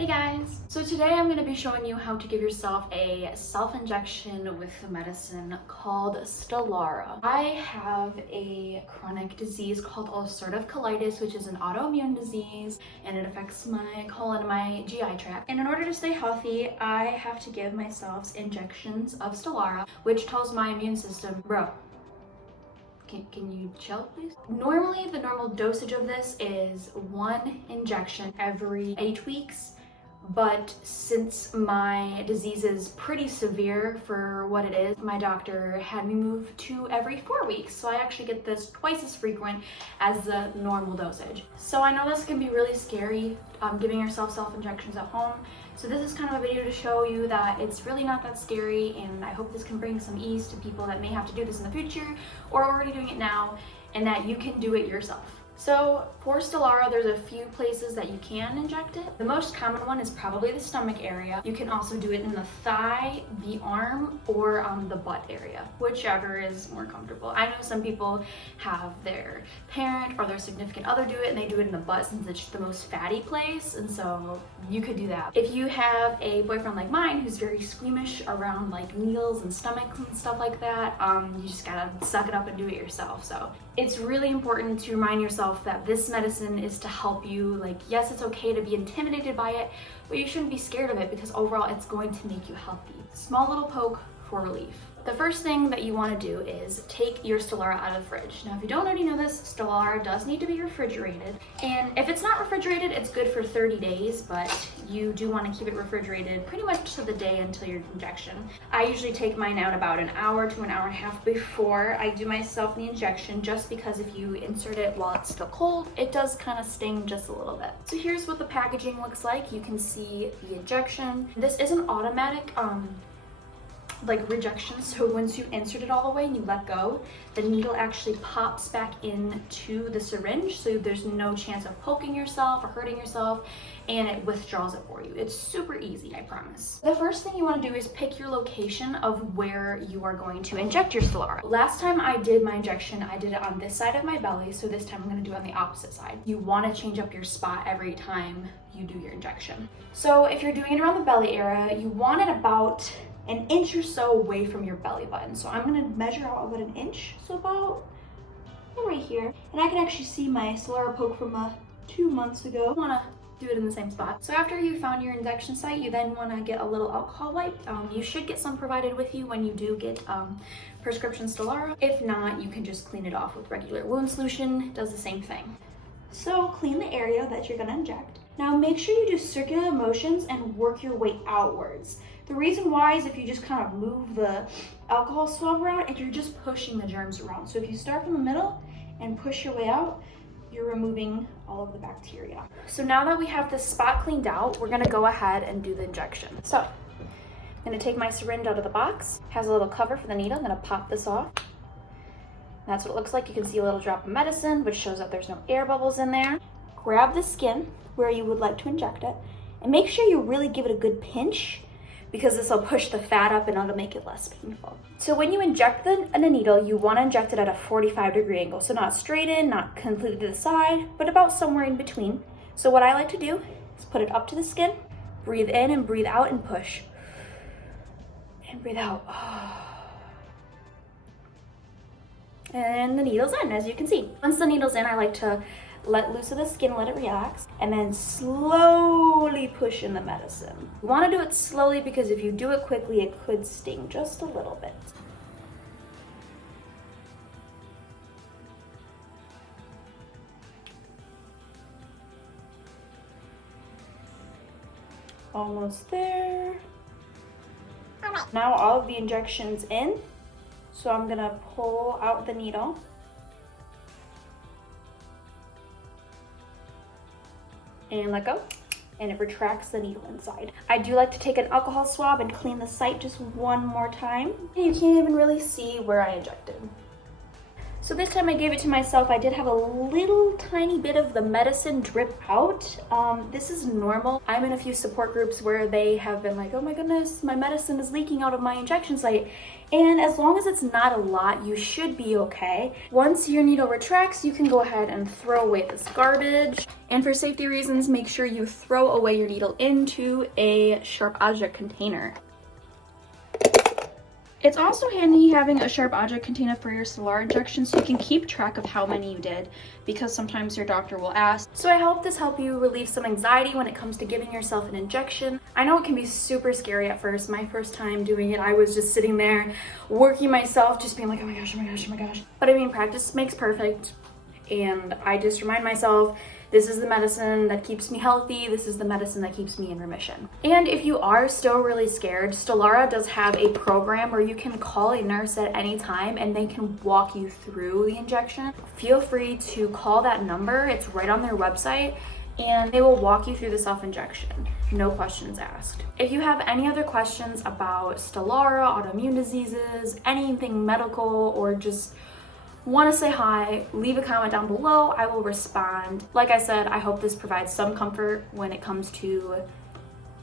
Hey guys! So today I'm going to be showing you how to give yourself a self-injection with the medicine called Stelara. I have a chronic disease called ulcerative colitis, which is an autoimmune disease, and it affects my colon and my GI tract. And in order to stay healthy, I have to give myself injections of Stelara, which tells my immune system, bro, can you chill, please? Normally, the normal dosage of this is 1 injection every 8 weeks. But since my disease is pretty severe for what it is, my doctor had me move to every 4 weeks. So I actually get this twice as frequent as the normal dosage. So I know this can be really scary, giving yourself self-injections at home. So this is kind of a video to show you that it's really not that scary, and I hope this can bring some ease to people that may have to do this in the future or are already doing it now, and that you can do it yourself. So for Stelara, there's a few places that you can inject it. The most common one is probably the stomach area. You can also do it in the thigh, the arm, or the butt area, whichever is more comfortable. I know some people have their parent or their significant other do it, and they do it in the butt since it's the most fatty place, and so you could do that. If you have a boyfriend like mine who's very squeamish around like needles and stomachs and stuff like that, you just gotta suck it up and do it yourself. So it's really important to remind yourself that this medicine is to help you. Like, yes, it's okay to be intimidated by it, but you shouldn't be scared of it because overall it's going to make you healthy. Small little poke for relief. The first thing that you want to do is take your Stelara out of the fridge. Now, if you don't already know this, Stelara does need to be refrigerated. And if it's not refrigerated, it's good for 30 days, but you do want to keep it refrigerated pretty much to the day until your injection. I usually take mine out about an hour to an hour and a half before I do myself the injection, just because if you insert it while it's still cold, it does kind of sting just a little bit. So here's what the packaging looks like. You can see the injection. This is an automatic like rejection, so once you insert it all the way and you let go, the needle actually pops back into the syringe, so there's no chance of poking yourself or hurting yourself, and it withdraws it for you. It's super easy, I promise. The first thing you want to do is pick your location of where you are going to inject your Stelara. Last time I did my injection, I did it on this side of my belly, so this time I'm going to do it on the opposite side. You want to change up your spot every time you do your injection. So if you're doing it around the belly area, you want it about an inch or so away from your belly button. So I'm gonna measure out about an inch, so about right here. And I can actually see my Stelara poke from 2 months ago. I wanna do it in the same spot. So after you found your injection site, you then wanna get a little alcohol wipe. You should get some provided with you when you do get prescription Stelara. If not, you can just clean it off with regular wound solution. It does the same thing. So clean the area that you're gonna inject. Now make sure you do circular motions and work your way outwards. The reason why is if you just kind of move the alcohol swab around, and you're just pushing the germs around. So if you start from the middle and push your way out, you're removing all of the bacteria. So now that we have this spot cleaned out, we're gonna go ahead and do the injection. So I'm gonna take my syringe out of the box. It has a little cover for the needle. I'm gonna pop this off. That's what it looks like. You can see a little drop of medicine, which shows that there's no air bubbles in there. Grab the skin where you would like to inject it, and make sure you really give it a good pinch, because this will push the fat up and it'll make it less painful. So when you inject the needle, you want to inject it at a 45-degree angle. So not straight in, not completely to the side, but about somewhere in between. So what I like to do is put it up to the skin, breathe in and breathe out and push. And breathe out. And the needle's in, as you can see. Once the needle's in, I like to let loose of the skin, let it relax, and then slowly push in the medicine. You want to do it slowly because if you do it quickly, it could sting just a little bit. Almost there. Now all of the injections in, so I'm gonna pull out the needle. And let go, and it retracts the needle inside. I do like to take an alcohol swab and clean the site just one more time. You can't even really see where I injected. So this time I gave it to myself. I did have a little tiny bit of the medicine drip out. This is normal. I'm in a few support groups where they have been like, oh my goodness, my medicine is leaking out of my injection site. And as long as it's not a lot, you should be okay. Once your needle retracts, you can go ahead and throw away this garbage. And for safety reasons, make sure you throw away your needle into a sharp object container. It's also handy having a sharp object container for your Stelara injection so you can keep track of how many you did, because sometimes your doctor will ask. So I hope this helped you relieve some anxiety when it comes to giving yourself an injection. I know it can be super scary at first. My first time doing it, I was just sitting there working myself, just being like, oh my gosh, oh my gosh, oh my gosh. But I mean, practice makes perfect. And I just remind myself, this is the medicine that keeps me healthy. This is the medicine that keeps me in remission. And if you are still really scared, Stelara does have a program where you can call a nurse at any time and they can walk you through the injection. Feel free to call that number. It's right on their website and they will walk you through the self-injection. No questions asked. If you have any other questions about Stelara, autoimmune diseases, anything medical, or just want to say hi, leave a comment down below. I will respond. Like I said, I hope this provides some comfort when it comes to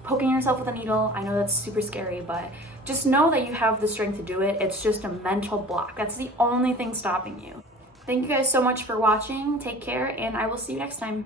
poking yourself with a needle. I know that's super scary, but just know that you have the strength to do it. It's just a mental block. That's the only thing stopping you. Thank you guys so much for watching. Take care, and I will see you next time.